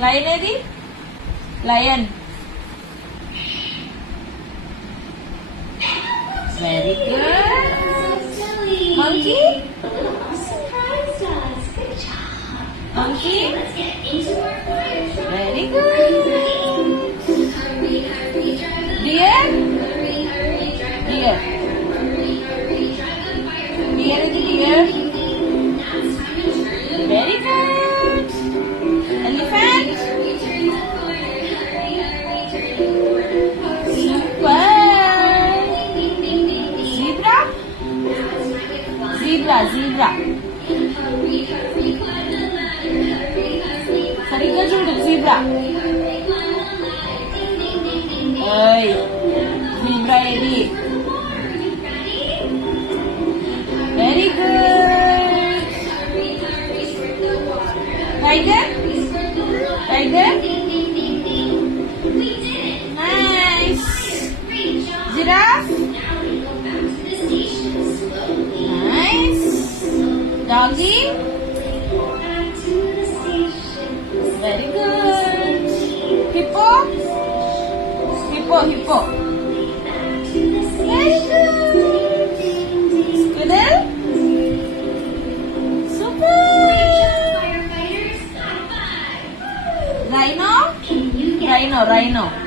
Lion ఏది? Lion. Very good. Monkey. Monkey. Very good. Deer. Deer. Deer ఏది? Deer. Very good. Elephant. Zebra. Zebra. సరిగ్గా చూడు. Zebra. Zebra ఏది? Very good. Tiger. Tiger. Nice. Giraffe. Doggy. Very good. Hippo. Hippo. Hippo. Very good. Squirrel. Super. Rhino. Rhino. Rhino.